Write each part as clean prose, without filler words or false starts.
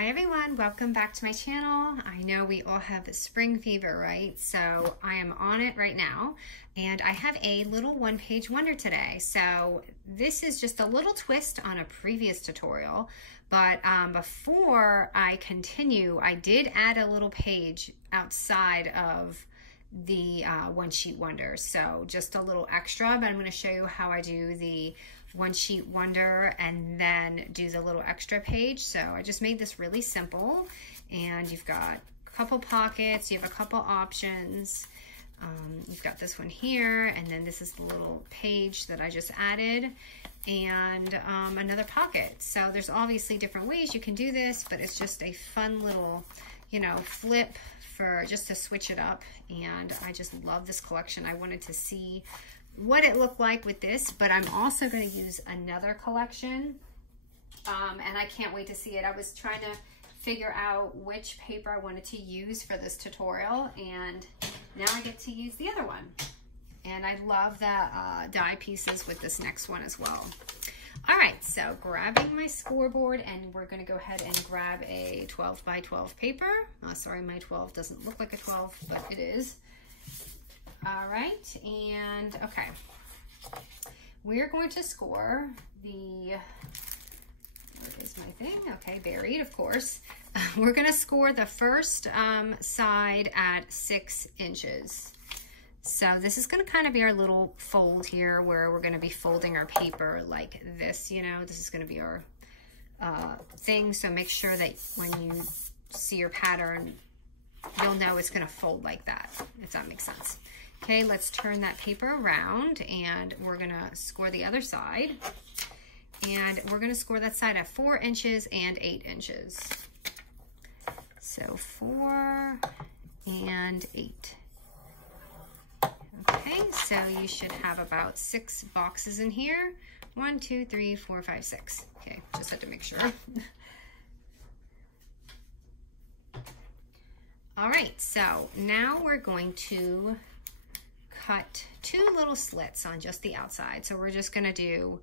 Hi everyone, welcome back to my channel. I know we all have spring fever, right? So I am on it right now, and I have a little one-page wonder today. So this is just a little twist on a previous tutorial, but before I continue, I did add a little page outside of the one sheet wonder. So just a little extra, but I'm going to show you how I do the one sheet wonder and then do the little extra page. So I just made this really simple, and you've got a couple pockets, you have a couple options. You've got this one here, and then this is the little page that I just added, and another pocket. So there's obviously different ways you can do this, but it's just a fun little, you know, flip for just to switch it up. And I just love this collection. I wanted to see what it looked like with this, but I'm also going to use another collection, and I can't wait to see it. I was trying to figure out which paper I wanted to use for this tutorial, and now I get to use the other one. And I love the die pieces with this next one as well. All right, so grabbing my scoreboard, and we're going to go ahead and grab a 12 by 12 paper. Sorry, my 12 doesn't look like a 12, but it is. All right, and okay, we're going to score the, where is my thing? Okay, buried, of course. We're going to score the first side at 6 inches. So this is going to kind of be our little fold here, where we're going to be folding our paper like this, you know. This is going to be our thing, so make sure that when you see your pattern, you'll know it's going to fold like that, if that makes sense. Okay, let's turn that paper around, and we're gonna score the other side. And we're gonna score that side at 4 inches and 8 inches. So 4 and 8. Okay, so you should have about 6 boxes in here. 1, 2, 3, 4, 5, 6. Okay, just had to make sure. All right, so now we're going to cut 2 little slits on just the outside. So we're just gonna do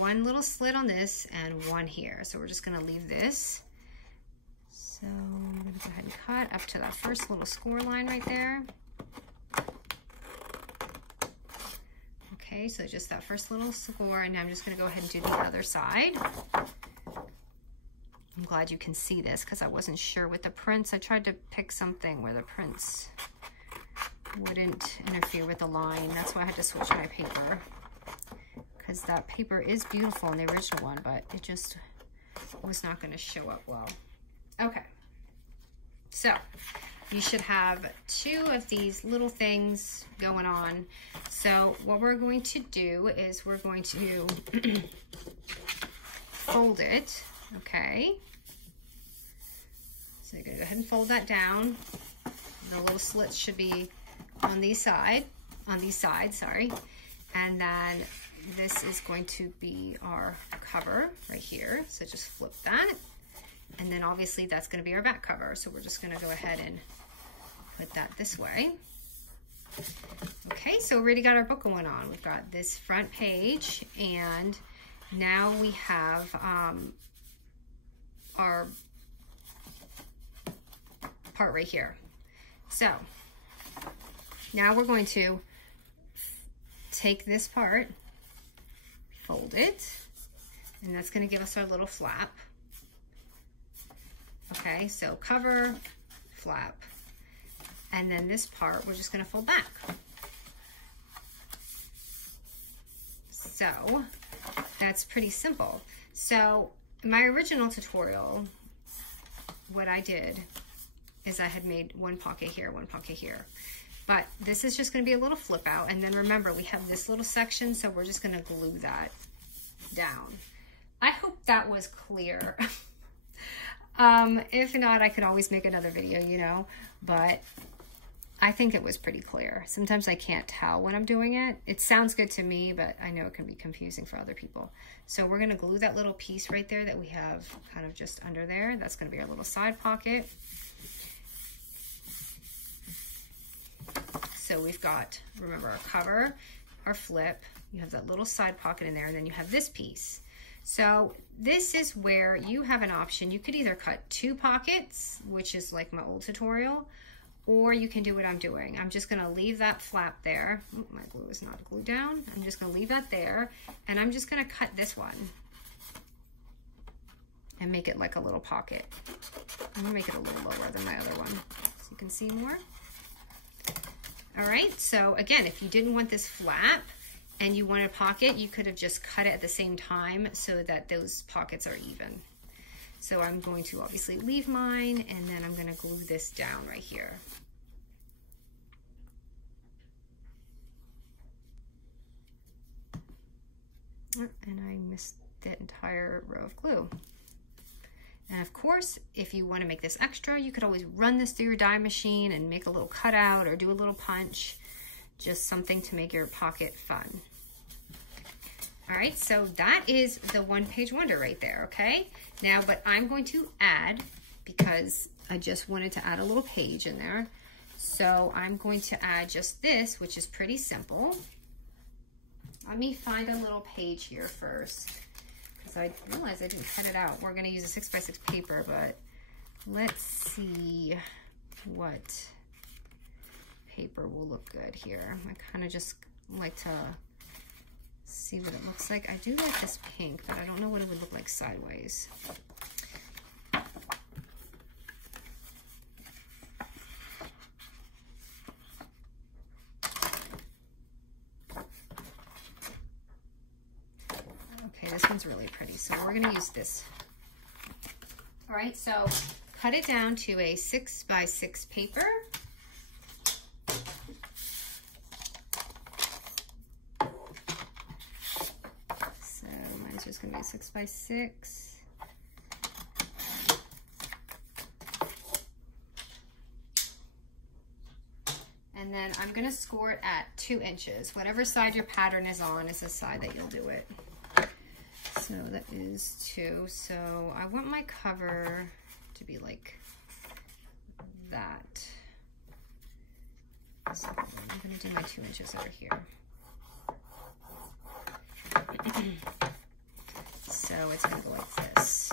1 little slit on this and 1 here. So we're just gonna leave this. So I'm gonna go ahead and cut up to that first little score line right there. Okay, so just that first little score, and now I'm just gonna go ahead and do the other side. I'm glad you can see this because I wasn't sure with the prints. I tried to pick something where the prints wouldn't interfere with the line. That's why I had to switch my paper, because that paper is beautiful in the original one, but it just was not going to show up well. Okay, so you should have 2 of these little things going on. So what we're going to do is we're going to fold it. Okay, so you're going to go ahead and fold that down. The little slits should be on these sides, sorry. And then this is going to be our cover right here. So just flip that. And then obviously that's going to be our back cover. So we're just going to go ahead and put that this way. Okay, so we already got our book going on. We've got this front page, and now we have our part right here. So now we're going to take this part, fold it, and that's going to give us our little flap. Okay, so cover, flap, and then this part we're just going to fold back. So that's pretty simple. So in my original tutorial, what I did is I had made 1 pocket here, 1 pocket here. But this is just going to be a little flip out, and then remember we have this little section, so we're just going to glue that down. I hope that was clear. If not, I could always make another video, you know, but I think it was pretty clear. Sometimes I can't tell when I'm doing it. It sounds good to me, but I know it can be confusing for other people. So we're going to glue that little piece right there that we have kind of just under there. That's going to be our little side pocket. So we've got, remember, our cover, our flip, you have that little side pocket in there, and then you have this piece. So this is where you have an option. You could either cut 2 pockets, which is like my old tutorial, or you can do what I'm doing. I'm just gonna leave that flap there. Oh, my glue is not glued down. I'm just gonna leave that there, and I'm just gonna cut this one and make it like a little pocket. I'm gonna make it a little lower than my other one so you can see more. All right, so again, if you didn't want this flap and you wanted a pocket, you could have just cut it at the same time so that those pockets are even. So I'm going to obviously leave mine, and then I'm gonna glue this down right here. And I missed that entire row of glue. And of course, if you want to make this extra, you could always run this through your die machine and make a little cutout or do a little punch, just something to make your pocket fun. All right, so that is the one-page wonder right there, okay? Now, but I'm going to add, because I just wanted to add a little page in there, so I'm going to add just this, which is pretty simple. Let me find a little page here first, because I realized I didn't cut it out. We're gonna use a 6x6 paper, but let's see what paper will look good here. I kind of just like to see what it looks like. I do like this pink, but I don't know what it would look like sideways. Okay, this one's really pretty, so we're gonna use this. All right, so cut it down to a 6x6 paper. So mine's just gonna be a 6x6. And then I'm gonna score it at 2 inches. Whatever side your pattern is on is the side that you'll do it. So that is 2. So I want my cover to be like that. So I'm gonna do my 2 inches over here. So it's gonna go like this.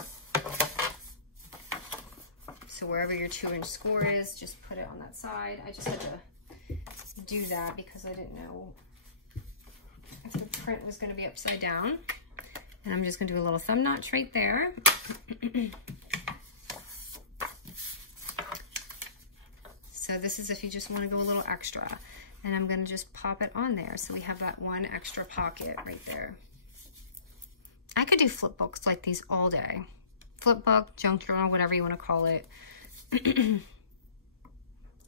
So wherever your 2-inch score is, just put it on that side. I just had to do that because I didn't know if the print was gonna be upside down. And I'm just gonna do a little thumb notch right there. So this is if you just wanna go a little extra. And I'm gonna just pop it on there. So we have that one extra pocket right there. I could do flip books like these all day. Flip book, junk journal, whatever you wanna call it.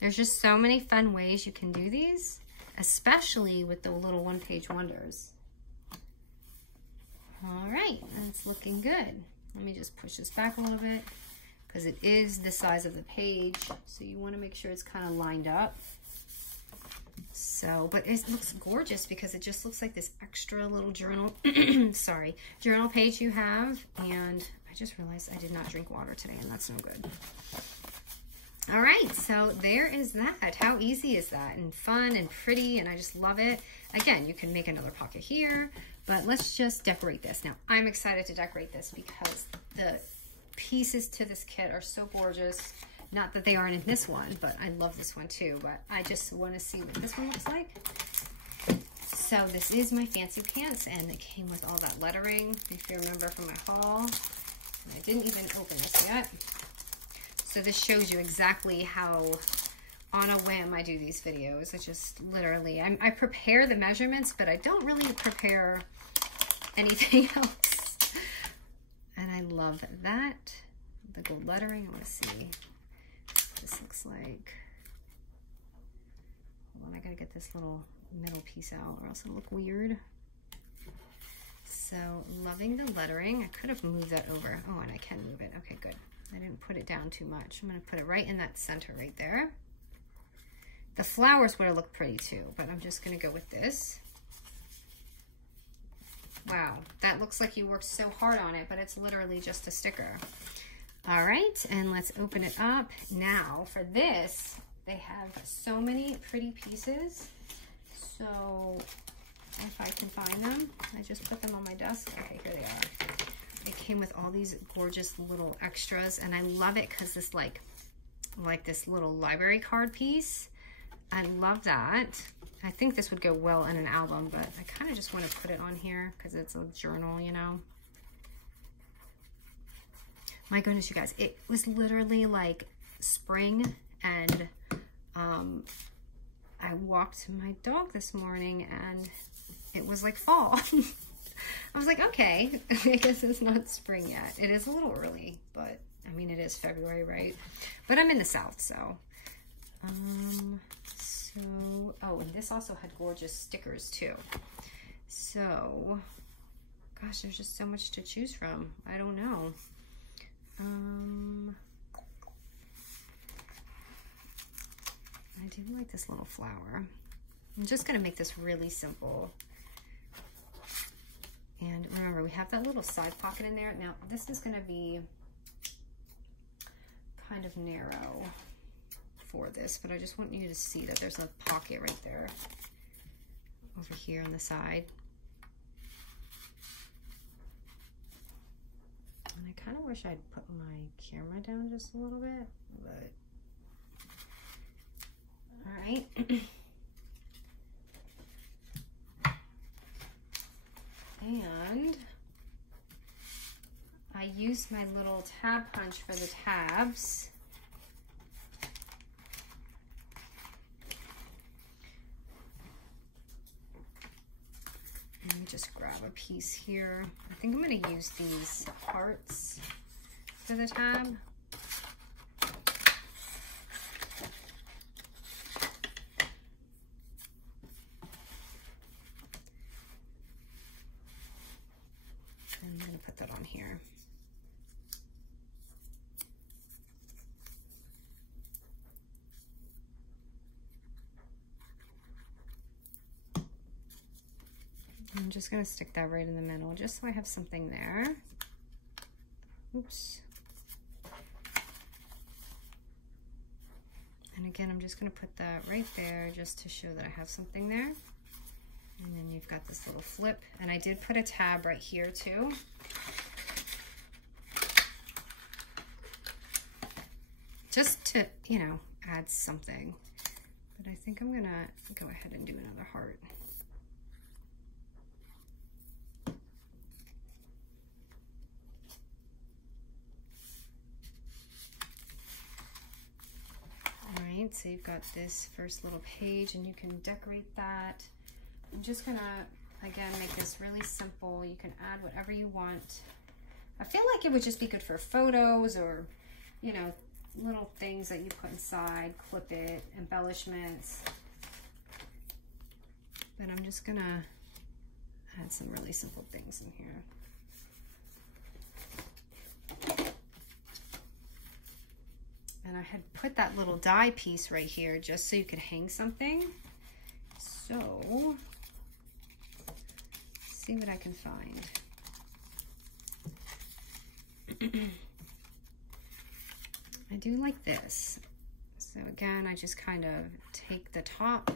There's just so many fun ways you can do these, especially with the little one-page wonders. All right, that's looking good. Let me just push this back a little bit because it is the size of the page. So you want to make sure it's kind of lined up. So, but it looks gorgeous because it just looks like this extra little journal, sorry, journal page you have. And I just realized I did not drink water today, and that's no good. All right, so there is that. How easy is that? And fun and pretty, and I just love it. Again, you can make another pocket here, but let's just decorate this. Now, I'm excited to decorate this because the pieces to this kit are so gorgeous. Not that they aren't in this one, but I love this one too, but I just want to see what this one looks like. So this is my fancy pants, and it came with all that lettering, if you remember from my haul. And I didn't even open this yet. So this shows you exactly how on a whim I do these videos. It's just literally, I prepare the measurements, but I don't really prepare anything else. And I love that. The gold lettering, I want to see what this looks like. Hold on, I gotta get this little middle piece out or else it'll look weird. So loving the lettering. I could have moved that over. Oh, and I can move it. Okay, good. I didn't put it down too much. I'm gonna put it right in that center right there. The flowers would have looked pretty too, but I'm just gonna go with this. Wow, that looks like you worked so hard on it, but it's literally just a sticker. All right, and let's open it up. Now for this, they have so many pretty pieces. So if I can find them, I just put them on my desk. Okay, here they are. it came with all these gorgeous little extras, and I love it because this like this little library card piece. I love that. I think this would go well in an album, but I kind of just want to put it on here because it's a journal, you know. My goodness, you guys, it was literally like spring, and I walked my dog this morning and it was like fall. I was like, okay, I guess it's not spring yet. It is a little early, but I mean, it is February, right? But I'm in the South, so. Oh, and this also had gorgeous stickers too. So, gosh, there's just so much to choose from. I don't know. I do like this little flower. I'm just gonna make this really simple. And remember, we have that little side pocket in there. Now, this is gonna be kind of narrow for this, but I just want you to see that there's a pocket right there over here on the side. And I kind of wish I'd put my camera down just a little bit, but all right. And I used my little tab punch for the tabs. Let me just grab a piece here. I think I'm going to use these hearts for the tab. And I'm going to put that on here. I'm just going to stick that right in the middle, just so I have something there. Oops. And again, I'm just going to put that right there just to show that I have something there. And then you've got this little flip. And I did put a tab right here too. Just to, you know, add something. But I think I'm going to go ahead and do another heart. So you've got this first little page and you can decorate that. I'm just gonna, again, make this really simple. You can add whatever you want. I feel like it would just be good for photos or, you know, little things that you put inside, clip it, embellishments. But I'm just gonna add some really simple things in here. And I had put that little die piece right here just so you could hang something. So, let's see what I can find. I do like this. So again, I just kind of take the top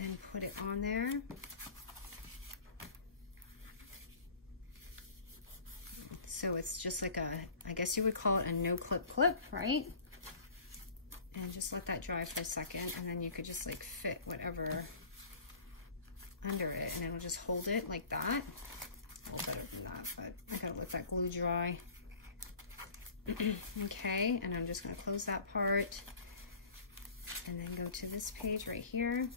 and put it on there. So it's just like a, I guess you would call it a no clip clip, right? And just let that dry for a second, and then you could just like fit whatever under it, and it'll just hold it like that. A little better than that, but I gotta let that glue dry. Okay, and I'm just gonna close that part, and then go to this page right here.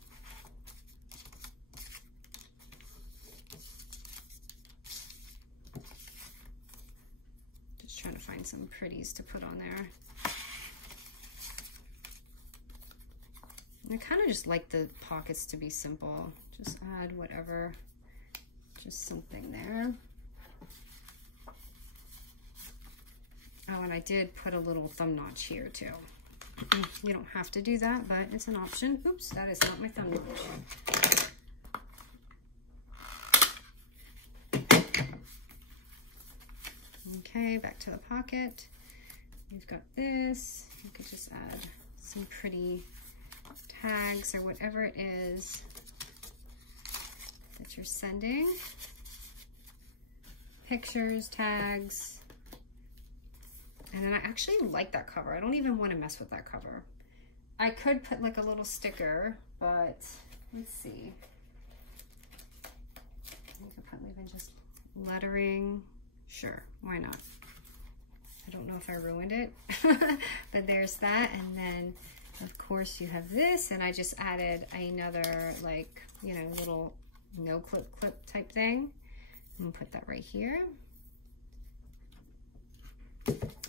Trying to find some pretties to put on there. I kind of just like the pockets to be simple. Just add whatever, just something there. Oh, and I did put a little thumb notch here too. You don't have to do that, but it's an option. Oops, that is not my thumb notch. Okay, back to the pocket. You've got this. You could just add some pretty tags or whatever it is that you're sending. pictures, tags. And then I actually like that cover. I don't even want to mess with that cover. I could put like a little sticker, but let's see. I could put even just lettering. Sure, why not? I don't know if I ruined it, but there's that. And then of course you have this, and I just added another, like, you know, little no clip type thing. I'm gonna put that right here.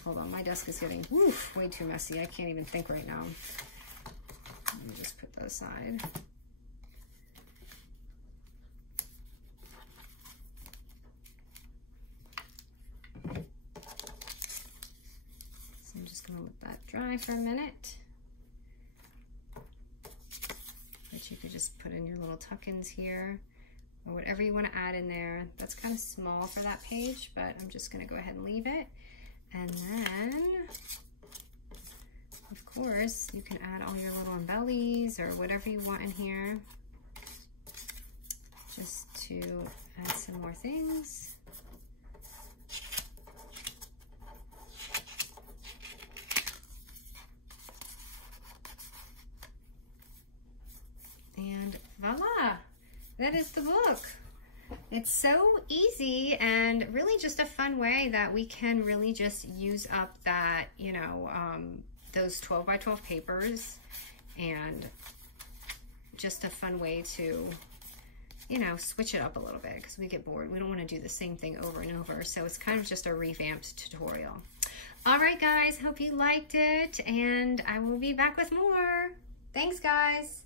Hold on, my desk is getting way too messy. I can't even think right now. Let me just put that aside. So I'm just gonna let that dry for a minute. But you could just put in your little tuck-ins here, or whatever you want to add in there. That's kind of small for that page, but I'm just gonna go ahead and leave it. And then, of course, you can add all your little embellies or whatever you want in here, just to add some more things. And voila, that is the book. It's so easy and really just a fun way that we can really just use up that, you know, those 12 by 12 papers, and just a fun way to, you know, switch it up a little bit because we get bored. We don't want to do the same thing over and over. So it's kind of just a revamped tutorial. All right, guys, hope you liked it, and I will be back with more. Thanks, guys.